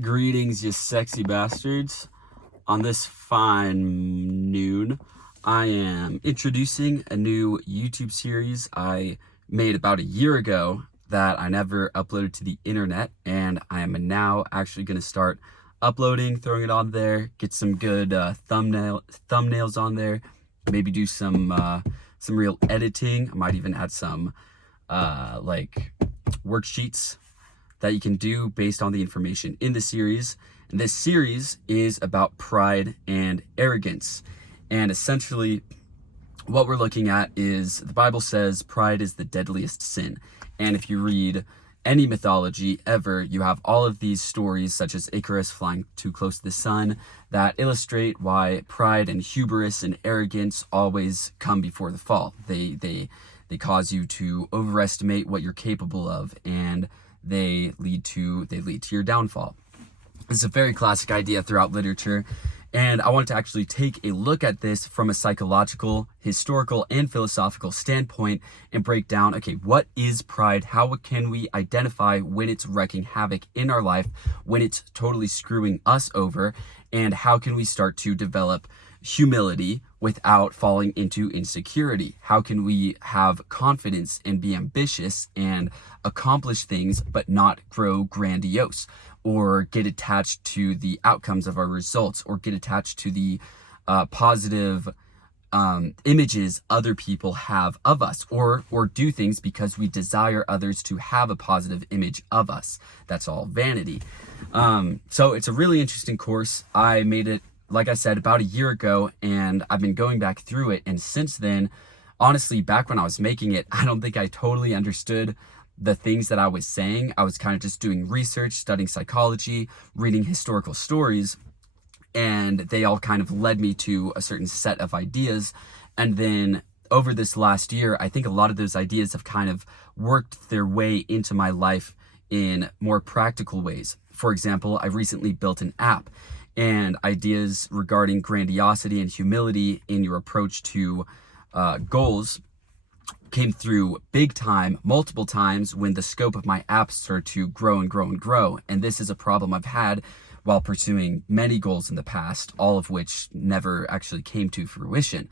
Greetings, you sexy bastards. On this fine noon, I am introducing a new YouTube series I made about a year ago that I never uploaded to the internet, and I am now actually going to start uploading, throwing it on there, get some good thumbnails on there, maybe do some real editing. I might even add some worksheets that you can do based on the information in the series. And this series is about pride and arrogance. And essentially, what we're looking at is the Bible says pride is the deadliest sin. And if you read any mythology ever, you have all of these stories, such as Icarus flying too close to the sun, that illustrate why pride and hubris and arrogance always come before the fall. They cause you to overestimate what you're capable of, and they lead to your downfall. This is a very classic idea throughout literature, and I wanted to actually take a look at this from a psychological, historical, and philosophical standpoint and break down, okay, what is pride? How can we identify when it's wreaking havoc in our life, when it's totally screwing us over, and how can we start to develop humility without falling into insecurity? How can we have confidence and be ambitious and accomplish things but not grow grandiose or get attached to the outcomes of our results or get attached to the positive images other people have of us, or do things because we desire others to have a positive image of us? That's all vanity. So it's a really interesting course. I made it, like I said, about a year ago, and I've been going back through it. And since then, honestly, back when I was making it, I don't think I totally understood the things that I was saying. I was kind of just doing research, studying psychology, reading historical stories, and they all kind of led me to a certain set of ideas. And then over this last year, I think a lot of those ideas have kind of worked their way into my life in more practical ways. For example, I recently built an app, and ideas regarding grandiosity and humility in your approach to goals came through big time, multiple times, when the scope of my app started to grow and grow and grow. And this is a problem I've had while pursuing many goals in the past, all of which never actually came to fruition.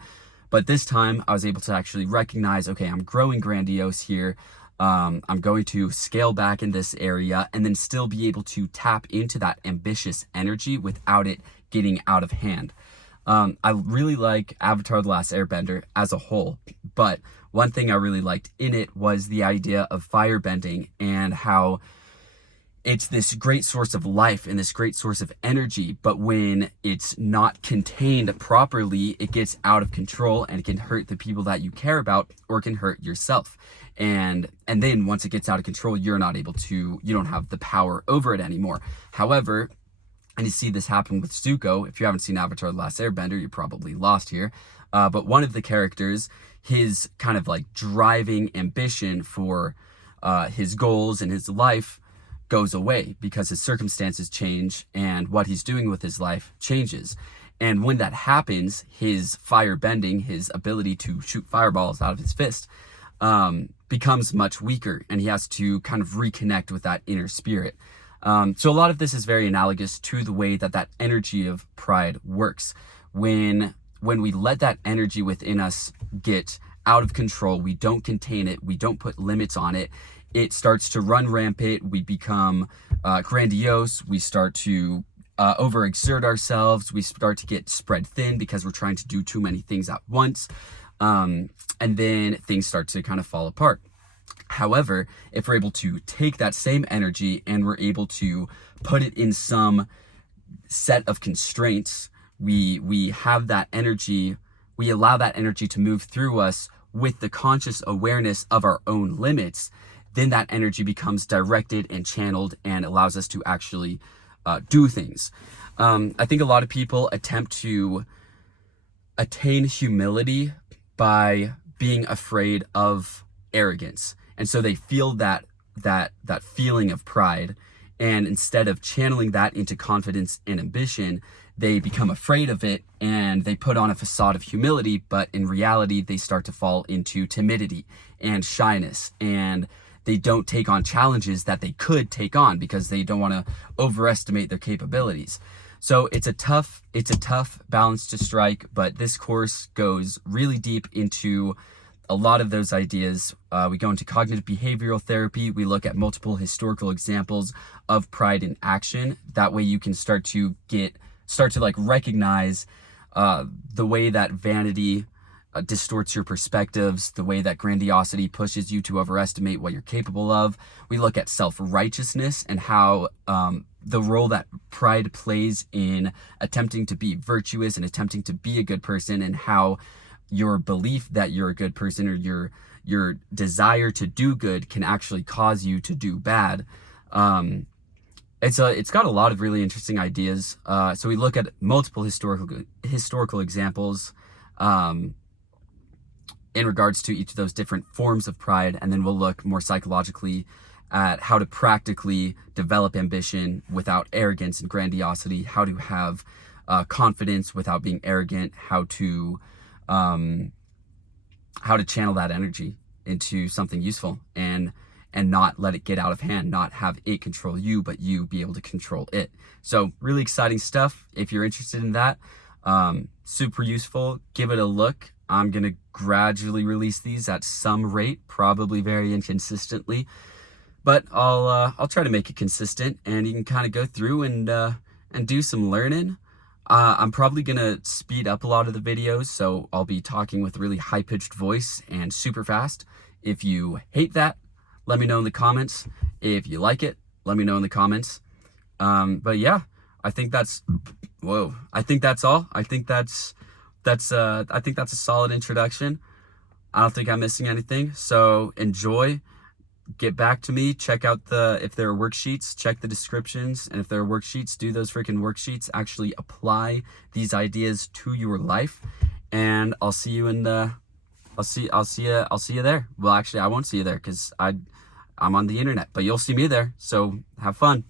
But this time I was able to actually recognize, okay, I'm growing grandiose here. I'm going to scale back in this area and then still be able to tap into that ambitious energy without it getting out of hand. I really like Avatar: The Last Airbender as a whole, but one thing I really liked in it was the idea of firebending and how it's this great source of life and this great source of energy, but when it's not contained properly, it gets out of control and it can hurt the people that you care about, or it can hurt yourself. And then once it gets out of control, you don't have the power over it anymore. However, and you see this happen with Zuko. If you haven't seen Avatar: The Last Airbender, you're probably lost here. But one of the characters, his kind of like driving ambition for his goals and his life goes away because his circumstances change and what he's doing with his life changes. And when that happens, his fire bending, his ability to shoot fireballs out of his fist, becomes much weaker, and he has to kind of reconnect with that inner spirit. So a lot of this is very analogous to the way that energy of pride works. When we let that energy within us get out of control, we don't contain it, we don't put limits on it, it starts to run rampant. We become grandiose. We start to overexert ourselves. We start to get spread thin because we're trying to do too many things at once. And then things start to kind of fall apart. However, if we're able to take that same energy and we're able to put it in some set of constraints, we have that energy, we allow that energy to move through us with the conscious awareness of our own limits, then that energy becomes directed and channeled and allows us to actually do things. I think a lot of people attempt to attain humility by being afraid of arrogance. And so they feel that feeling of pride, and instead of channeling that into confidence and ambition, they become afraid of it and they put on a facade of humility, but in reality, they start to fall into timidity and shyness, and they don't take on challenges that they could take on because they don't want to overestimate their capabilities. So it's a tough balance to strike, but this course goes really deep into a lot of those ideas. We go into cognitive behavioral therapy. We look at multiple historical examples of pride in action. That way you can start to like recognize the way that vanity distorts your perspectives, the way that grandiosity pushes you to overestimate what you're capable of. We look at self-righteousness and how the role that pride plays in attempting to be virtuous and attempting to be a good person, and how your belief that you're a good person or your desire to do good can actually cause you to do bad. It's got a lot of really interesting ideas. So we look at multiple historical examples in regards to each of those different forms of pride, and then we'll look more psychologically at how to practically develop ambition without arrogance and grandiosity, how to have confidence without being arrogant, how to channel that energy into something useful and not let it get out of hand, not have it control you, but you be able to control it. So really exciting stuff. If you're interested in that, super useful, give it a look. I'm going to gradually release these at some rate, probably very inconsistently, but I'll try to make it consistent, and you can kind of go through and do some learning. I'm probably going to speed up a lot of the videos, so I'll be talking with a really high-pitched voice and super fast. If you hate that, let me know in the comments. If you like it, let me know in the comments. But yeah, I think that's all. I think that's a solid introduction. I don't think I'm missing anything. So enjoy. Get back to me. Check out if there are worksheets, check the descriptions, and if there are worksheets, do those freaking worksheets. Actually apply these ideas to your life, and I'll see you I'll see you there. Well, actually, I won't see you there because I'm on the internet, but you'll see me there. So have fun.